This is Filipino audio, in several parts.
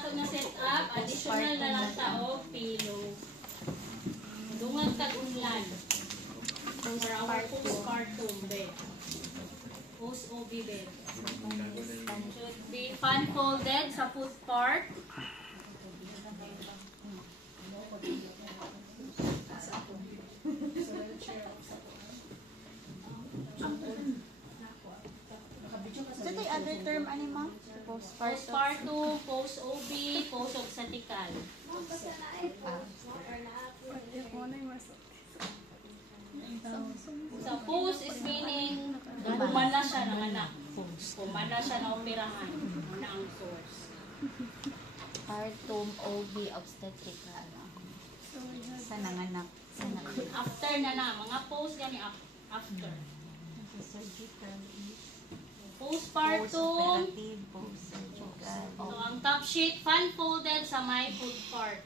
nato na set up, additional na lang taog pillow. Dungag tag-unlan. For our postpartum bed. Post-OB bed. Should be fan folded sa foot part. Ito yung other term, ano ma'am? Postpartum, post-OB, post-obstetrical. So, post is meaning humana siya ng anak. Humana siya na operahan. Humana ang source. Partum, OB, obstetrical. Sa nanganak. After na. Mga post gani after. Surgical is Postpartum. post-operative, post-surgical. So, ang top sheet, fan folded sa my foot part.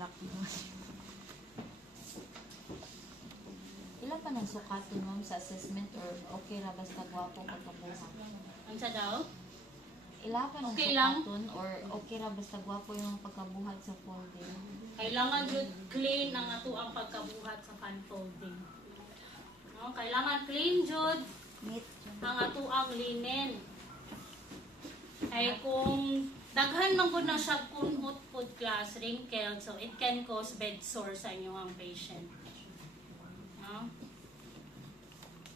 Lock mo. Ilan pa nang sukatin ma'am sa assessment or okay ra basta gwapo ka kabuhat? Ang sa daw? Ilan pa nang Okay lang. sukatin or okay ra basta gwapo yung pagkabuhat sa folding? Kailangan jud clean ang ato ang pagkabuhat sa fan folding. No? Kailangan clean jud Meet. ang ato ang linen. Ay kung daghan man gud na siya kunot pod class wrinkle, so it can cause bed sore sa inyong patient. No?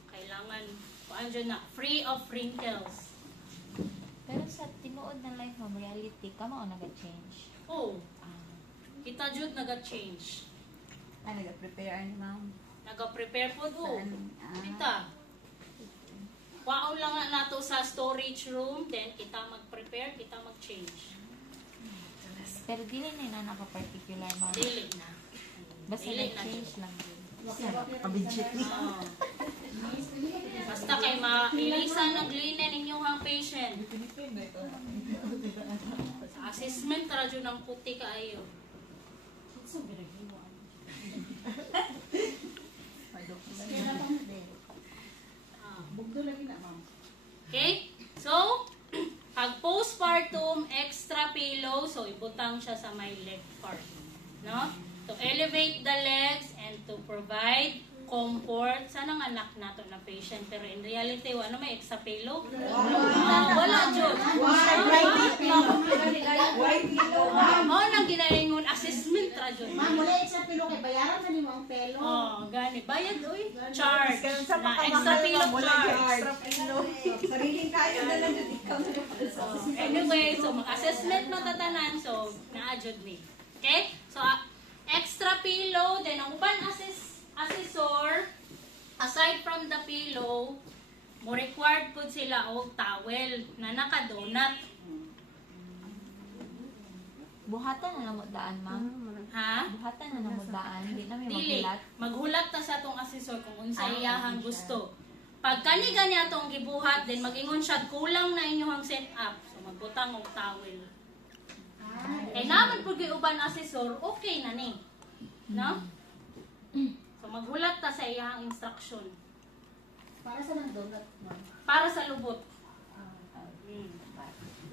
Kailangan kuan jud na free of wrinkles. Pero sa tinuod na life ma'am, reality, kamo o naga-change? Oh, kita jud naga-change. Naga-prepare ni ma'am? Naga-prepare po do. Saan? Kita. Waon lang nga nato sa storage room, then kita mag-prepare, kita mag-change. Pero dili na naka-particular ma'am. Dili na. Basta Dili na nag-change lang din. Oo. Basta kay mailisan ng linen inyong patient. Sa assessment, radyo ng puti kaayo. Okay? So, pag postpartum, extra pillow, so ibutang siya sa my leg part. No? To elevate the legs and to provide comfort sa nang anak nato na patient. Pero in reality, ano may extra pillow? Wala, Jod. White pillow. Mao nang ginaingon assessment ra Jod. Ma'am, wala extra pillow kay bayaran man nimo ang pelo. Oh, gani. Bayad, oy. Charge. Ganun sa Na extra pagkamahal pillow mo, charge. extra pillow. Sariling kayo na lang yun, ikaw na lang pala sa Anyway, so mag-assessment matatanan, so na-adjud ni. Okay? So, extra pillow, then ang uban assessor, aside from the pillow, mo required po sila og towel na naka-donut. Buhatan na namo daan ma'am. Ha? Buhatan na namo daan, hindi na may Dili. maghulat. Maghulat ta sa atong assessor kung unsa iyahang gusto. Pag kani atong gibuhat, then mag-ingon siya kulang na inyong setup. So magbutang og towel. Eh naman pud gyud uban assessor, okay na ni. No? So maghulat ta sa iyang instruction Para sa nang donut, ma'am. para sa lubot.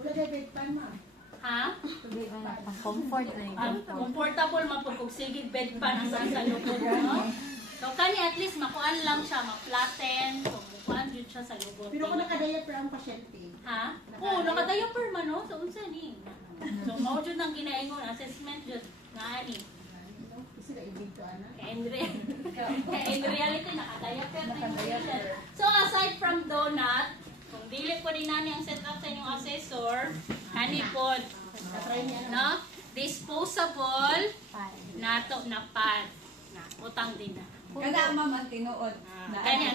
Wala kay bedpan, ma'am. Ha? Pang comfort na yung Comfortable mapud kog sigig bed pa nasa sa lubot, no? So kani at least makuan lang siya, ma-flatten, so makuan jud siya sa lubot. Pero kung nakadiaper ang pasyente. Ha? Oo, nakadiaper man no, so unsa ni? So mao jud ang ginaingon assessment jud nga ani. Kasi naibig to, ana. In reality, nakadiaper na yung patient. So, aside from donut, kung dili po din nani ang setup sa inyong assessor, hani po, no? Disposable, nato na pad. Na, utang din na. Kada ma'am ang tinuod. Kanya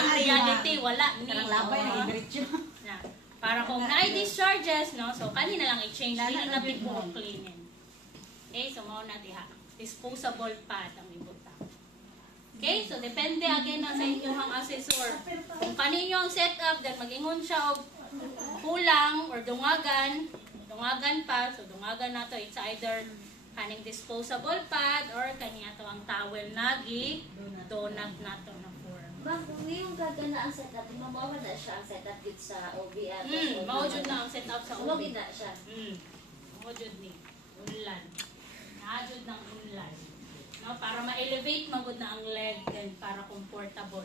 ang reality, wala ni. Labay na i-diretso. Na, para kung na-discharges, no? So, kanina lang i-change, dili na po cleanin. Okay, so mao na diha. Disposable pad ang ibutang. Okay, so depende again na sa inyong assessor. Kung kaninyo ang setup, then mag-ingon siya og kulang or dungagan pa. So dungagan nato, it's either kaning disposable pad or kaniya to ang towel nagi donut nato na form. Ma'am, kung ngayong gagana ang setup, mamawa na siya ang setup dito sa OBR. Maujud na ang setup sa Sumog ubi. na siya. Maujud ni. Unlan. Naajud ng unlan. No, para ma-elevate magud na ang leg and para comfortable.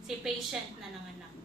Si patient na nanganak.